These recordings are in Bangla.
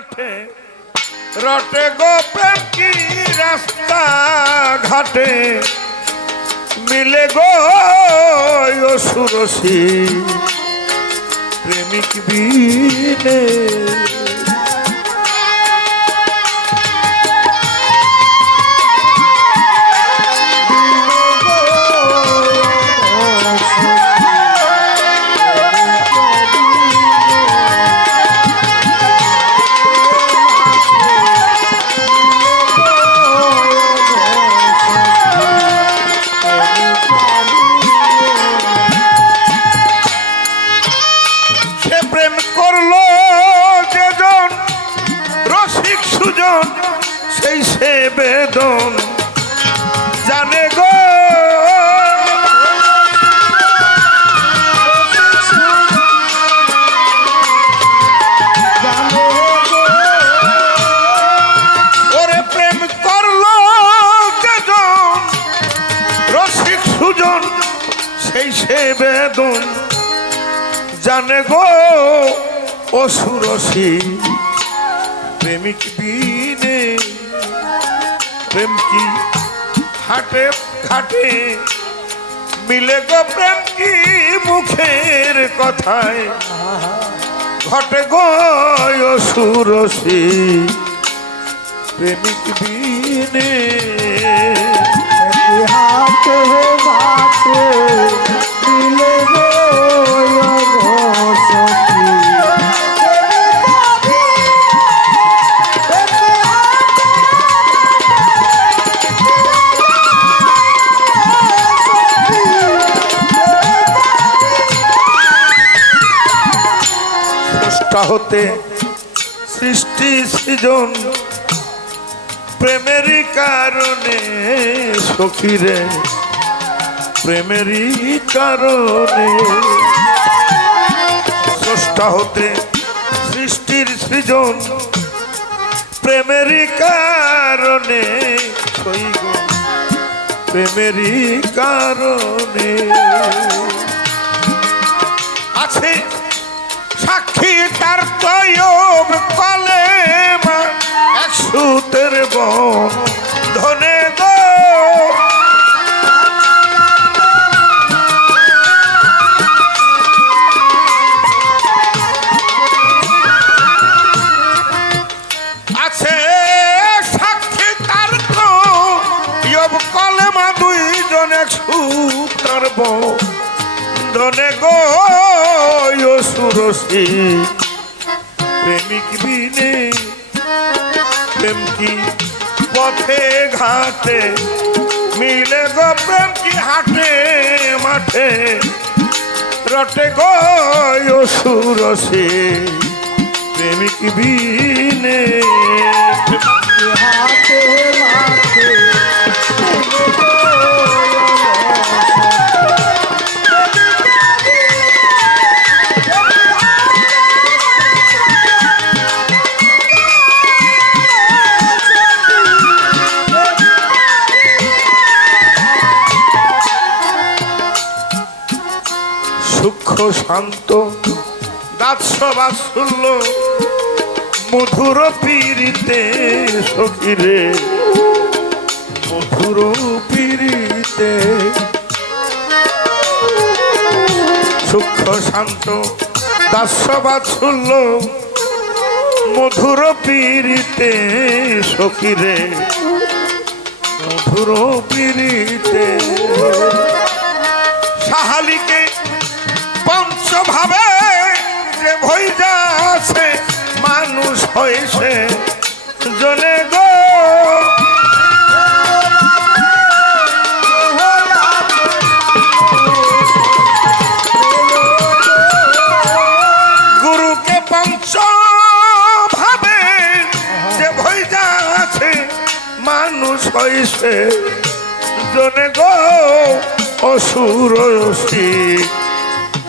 মাঠে রটে গো প্রেম কি রাস্তা ঘাটে? মিলে গো সুরসী প্রেমিক বিনে সে বেদন। জানে গো। সুজন সেই সে বেদন। জানে গো অসুরসী প্রেমিক বিনে প্রেম কি? হাটে ঘাটে মিলে গো প্রেম কি মুখের কথায়? ঘটে গো সুরসি প্রেমিক বিনে হাতে স্রষ্টা হতে সৃষ্টি সৃজন প্রেমেরই কারণে সখীরে প্রেমেরই কারণে। স্রষ্টা হতে সৃষ্টির সৃজন প্রেমেরই কারণে প্রেমেরই কারণে। সুরসী প্রেমিক বিনে প্রেম কি পথে ঘাটে, মিলে গো প্রেম কি হাটে মাঠে। রটে গো সুরসী প্রেমিক বিনে হাতে মাতে শান্ত দাৎস বাৎসল্য মধুর পীড়িতে সখিরে মধুর পীড়িতে সূক্ষ্ম শান্ত দাস্য বাৎসল্য মধুর পীড়িতে সখিরে মধুর পীড়িতে সাহালিকে পঞ্চভাবে ভইজা আছে মানুষ হয়েছে জনে গো। গুরুকে পঞ্চ ভাবে যে ভইজা আছে মানুষ হয়েছে জনে গো। অসুর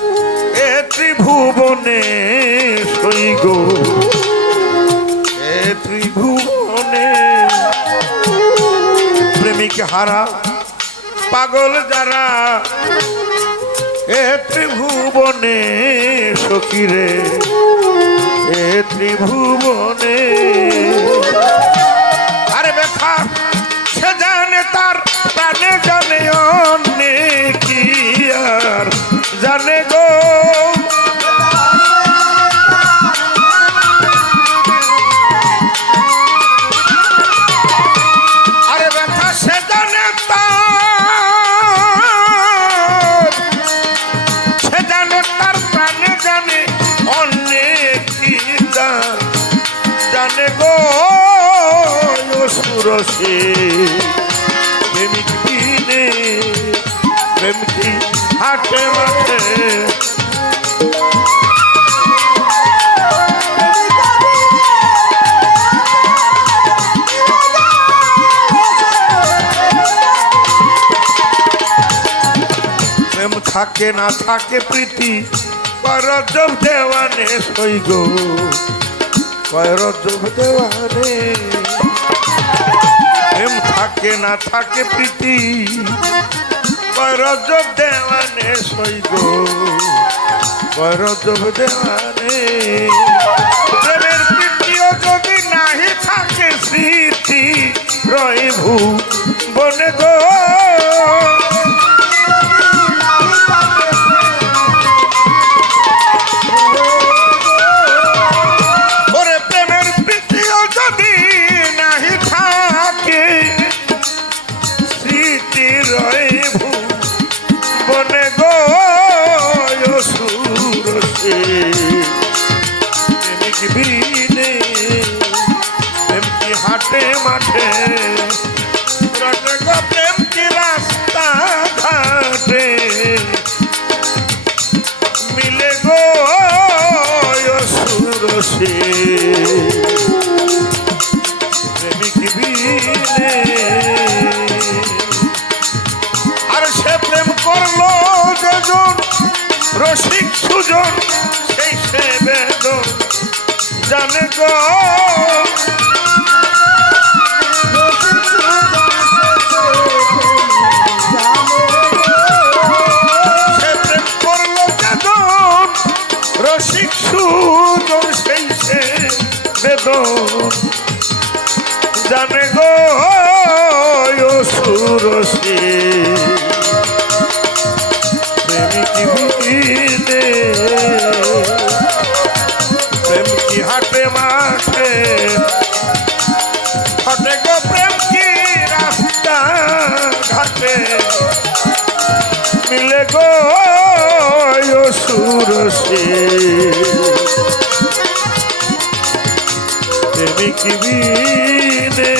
এ ত্রিভুবনে সৈগ এ ত্রিভুবনে প্রেমিক হারা, পাগল যারা, এ ত্রিভুবনে সখীরে এ ত্রিভুবনে আরে বেখা সে জানে তার প্রাণে জানে অনেক জানে সুরসে প্রেমিক দিনে প্রেম কি হাটে মাঠে। থাকে না থাকে প্রীতি করজব দেওয়ানে সৈগ করজব দেওয়ানে প্রেম থাকে না থাকে প্রীতি করজ দেওয়ানে সৈব করজ দেওয়ানে। প্রেমের প্রীতিও যদি নাহি থাকে স্মৃতি, রয় ভূ বনে গো মাঠে রটে গো প্রেম কি রাস্তা ঘাটে? মিলে গো সুরসে প্রেমিক বিনে আর সে প্রেম করল যেজন, রসিক সুজন, সেই সে বেদন। জানে গো সুরসে প্রেমিক বিনে প্রেম কি হাটে মাঠে? হটে গো প্রেম কি রাস্তা ঘাটে? মিলে গো সুরসে প্রেমিক বিনে?